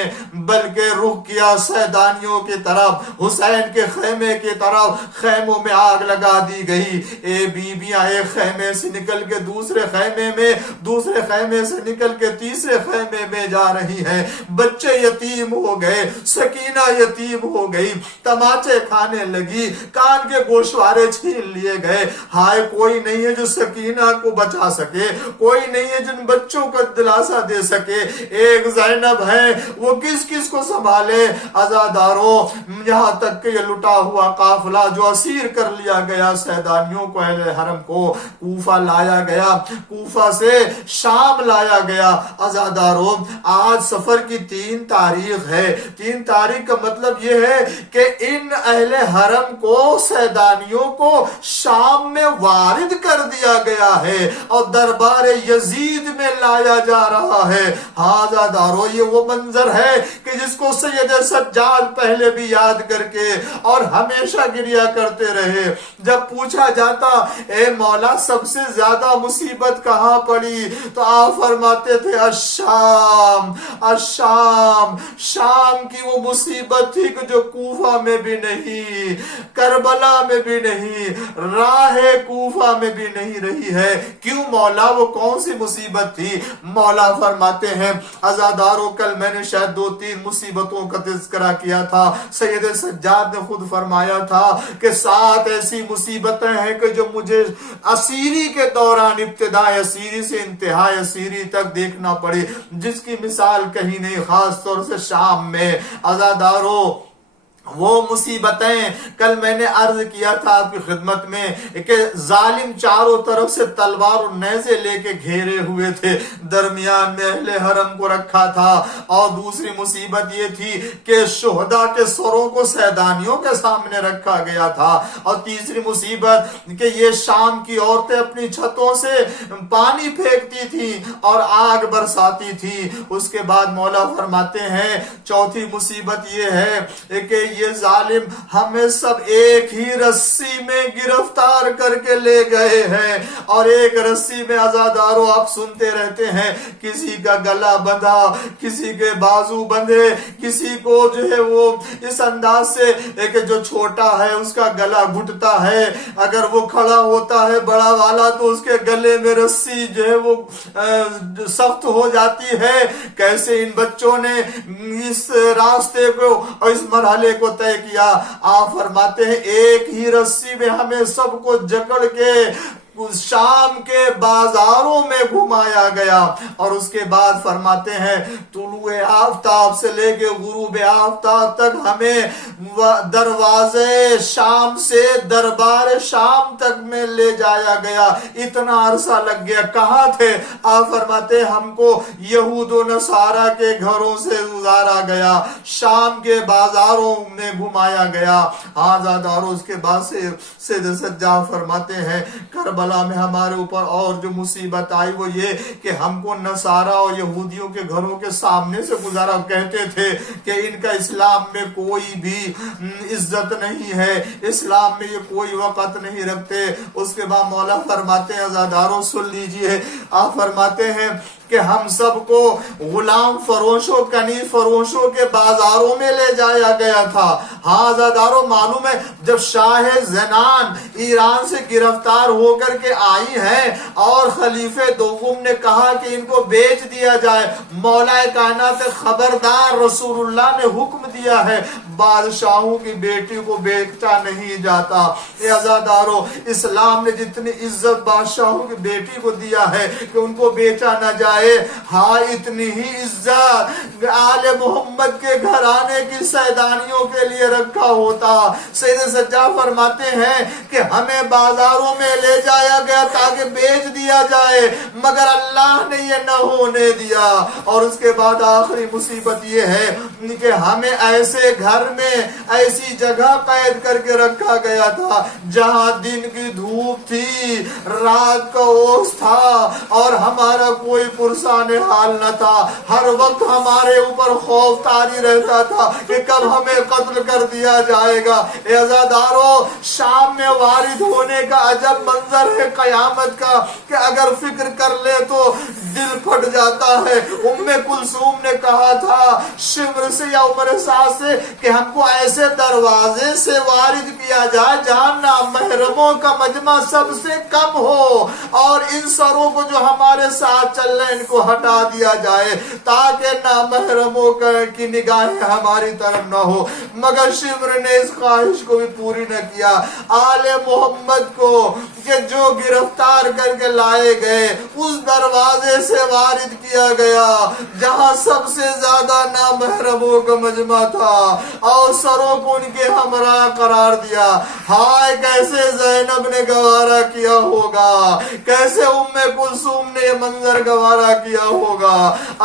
بلکہ رخ کیا سیدانیوں کی طرف, حسین کے خیمے کی طرف. خیموں میں آگ لگا دی گئی. اے بیویاں ایک خیمے سے نکل کے دوسرے خیمے میں, دوسرے خیمے سے نکل کے تیسرے خیمے میں جا رہی ہیں. بچے یتیم ہو گئے, سکینہ یتیم ہو گئی, تماچے کھانے لگی, کان کے گوشوارے چھین لیے گئے. ہائے کوئی نہیں ہے جو سکینہ کو بچا سکے, کوئی نہیں ہے جن بچوں کو دلاسا دے سکے. ایک زینب ہے, وہ کس کس کو سنبھالے. عزاداروں, یہاں تک کہ یہ لٹا ہوا قافلہ جو اسیر کر لیا گیا سیدانیوں کو, اہل حرم کو, کوفہ لایا گیا, کوفہ سے شام لایا گیا. عزاداروں, آج سفر کی 3 تاریخ ہے. 3 تاریخ کا مطلب یہ ہے کہ ان اہل حرم کو, سیدانیوں کو شام میں وارد کر دیا گیا ہے اور دربار یزید میں لایا جا رہا ہے. عزاداروں, یہ وہ منظر ہے کہ جس کو سید سجاد پہلے بھی یاد کر کے اور ہمیشہ گریا کرتے رہے. جب پوچھا جاتا اے مولا سب سے زیادہ مصیبت کہاں پڑی, تو آپ فرماتے تھے الشام, الشام. شام کی وہ مصیبت تھی کہ جو کوفہ میں بھی نہیں, کربلا میں بھی نہیں, راہ کوفہ میں بھی نہیں رہی ہے. کیوں مولا, وہ کون سی مصیبت تھی؟ مولا فرماتے ہیں عزاداروں, کل میں نے شاید 2-3 مصیبتوں کا تذکرہ کیا تھا. سید سجاد نے خود فرمایا تھا کہ 7 ایسی مصیبتیں ہیں کہ جو مجھے اسیری کے دوران, ابتدائی اسیری سے انتہائی اسیری تک دیکھنا پڑی, جس کی مثال کہیں نہیں, خاص طور سے شام میں. عزاداروں, وہ مصیبتیں کل میں نے عرض کیا تھا آپ کی خدمت میں کہ ظالم چاروں طرف سے تلوار اور نیزے لے کے گھیرے ہوئے تھے, درمیان میں اہل حرم کو رکھا تھا. اور دوسری مصیبت یہ تھی کہ شہداء کے سروں کو سیدانیوں کے سامنے رکھا گیا تھا. اور تیسری مصیبت کہ یہ شام کی عورتیں اپنی چھتوں سے پانی پھینکتی تھی اور آگ برساتی تھی. اس کے بعد مولا فرماتے ہیں چوتھی مصیبت یہ ہے کہ یہ ظالم ہمیں سب ایک ہی رسی میں گرفتار کر کے لے گئے ہیں. اور ایک رسی میں عزاداروں آپ سنتے رہتے ہیں, کسی کا گلا بندھا, کسی کے بازو بندھے, کسی کو جو ہے وہ اس انداز سے کہ جو چھوٹا ہے اس کا گلا گھٹتا ہے, اگر وہ کھڑا ہوتا ہے بڑا والا تو اس کے گلے میں رسی جو ہے وہ سخت ہو جاتی ہے. کیسے ان بچوں نے اس راستے کو اور اس مرحلے کو طے کیا. آپ فرماتے ہیں ایک ہی رسی میں ہمیں سب کو جکڑ کے شام کے بازاروں میں گھمایا گیا. اور اس کے بعد فرماتے ہیں طلوع آفتاب سے لے کے غروب آفتاب تک ہمیں دروازے شام سے دربار شام تک میں لے جایا گیا. اتنا عرصہ لگ گیا. کہاں تھے؟ آپ فرماتے ہیں ہم کو یہود و نصارہ کے گھروں سے گزارا گیا, شام کے بازاروں میں گھمایا گیا. عزاداروں, اس کے بعد سے سید سجاد فرماتے ہیں کربلا میں ہمارے اوپر اور جو مصیبت آئی وہ یہ کہ ہم کو نصارہ اور یہودیوں کے گھروں کے سامنے سے گزارا. کہتے تھے کہ ان کا اسلام میں کوئی بھی عزت نہیں ہے, اسلام میں یہ کوئی وقت نہیں رکھتے. اس کے بعد مولا فرماتے ہیں عزاداروں سن لیجئے, آپ فرماتے ہیں کہ ہم سب کو غلام فروشوں, کنیز فروشوں کے بازاروں میں لے جایا گیا تھا. عزاداروں, معلوم ہے جب شاہ زنان ایران سے گرفتار ہو کر کے آئی ہیں اور خلیفہ دوم نے کہا کہ ان کو بیچ دیا جائے, مولا کائنات خبردار, رسول اللہ نے حکم دیا ہے بادشاہوں کی بیٹی کو بیچا نہیں جاتا. عزاداروں, اسلام نے جتنی عزت بادشاہوں کی بیٹی کو دیا ہے کہ ان کو بیچا نہ جائے, ہاں اتنی ہی عزت آل محمد کے گھرانے کی سیدانیوں کے لیے رکھا ہوتا. سید سجاد فرماتے ہیں کہ ہمیں بازاروں میں لے جایا گیا تاکہ بیچ دیا جائے, مگر اللہ نے یہ نہ ہونے دیا. اور اس کے بعد آخری مصیبت یہ ہے کہ ہمیں ایسے گھر میں ایسی جگہ قید کر کے رکھا گیا تھا جہاں دن کی دھوپ تھی, رات کا اوس تھا اور ہمارا کوئی پرسان حال نہ تھا، ہر وقت ہمارے اوپر خوف طاری رہتا تھا کہ کب ہمیں قتل کر دیا جائے گا۔ اے عزادارو، شام میں وارد ہونے کا عجب منظر ہے قیامت کا کہ اگر فکر کر لے تو دل پھٹ جاتا ہے۔ ام کلثوم نے کہا تھا شمر سے یا عمر سعد سے کہ ہم کو ایسے دروازے سے وارد کیا جائے جہاں نامحرموں کا مجمع سب سے کم ہو، اور ان سروں کو جو ہمارے ساتھ چل رہے ہیں ان کو ہٹا دیا جائے تاکہ نامحرموں کی نگاہیں ہماری طرف نہ ہو۔ مگر شمر نے اس خواہش کو بھی پوری نہ کیا۔ آل محمد کو کہ جو گرفتار کر کے لائے گئے اس دروازے سے وارد کیا گیا جہاں سب سے زیادہ نامحرموں کا مجمع تھا، اور سروں کو ان کے ہمراہ قرار دیا۔ ہائے کیسے زینب نے گوارا کیا ہوگا، کیسے ام کلثوم نے یہ منظر گوارا کیا ہوگا۔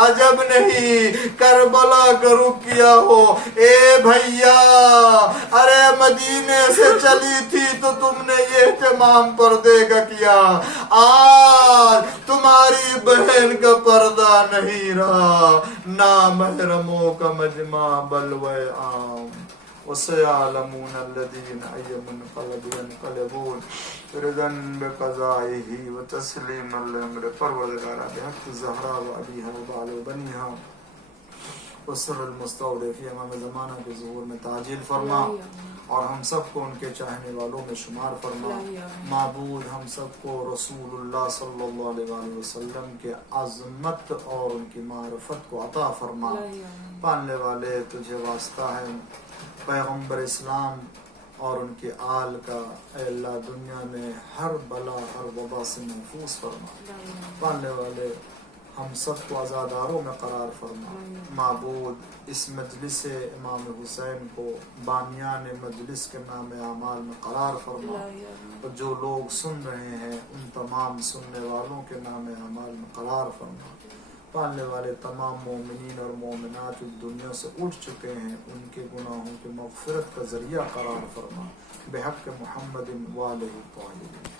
عجب نہیں کربلا کا رخ کیا ہو۔ اے بھیا، ارے مدینے سے چلی تھی تو تم نے یہ اہتمام پردے کا کیا، آج تمہاری بہن کا پردہ نہیں رہا، نامحرموں کا مجمع بلوے عام۔ وَسَيَعْلَمُونَ الَّذِينَ أَيَّ مُنْقَلَبٍ يَنْقَلِبُونَ رِضًا بِقَضَائِهِ وَتَسْلِيمًا لِأَمْرِهِ۔ پروردگارا بحق زہرا و ابیہا و بال و بنیہا وسر المستودع امام زمانہ کے ظہور میں تعجیل فرما، اور ہم سب کو ان کے چاہنے والوں میں شمار فرما۔ معبود ہم سب کو رسول اللہ صلی اللہ علیہ وآلہ وسلم کے عظمت اور ان کی معرفت کو عطا فرما۔ پالنے والے تجھے واسطہ ہے پیغمبر اسلام اور ان کے آل کا، اے اللہ دنیا میں ہر بلا ہر وبا سے محفوظ فرما۔ پالنے والے ہم سب کو عزاداروں میں قرار فرما۔ معبود اس مجلس امام حسین کو بانیان مجلس کے نام اعمال میں قرار فرما، اور جو لوگ سن رہے ہیں ان تمام سننے والوں کے نام اعمال میں قرار فرما۔ پالنے والے تمام مومنین اور مومنات جو دنیا سے اٹھ چکے ہیں ان کے گناہوں کی مغفرت کا ذریعہ قرار فرما، بحق محمد وآلہ الطاہرین۔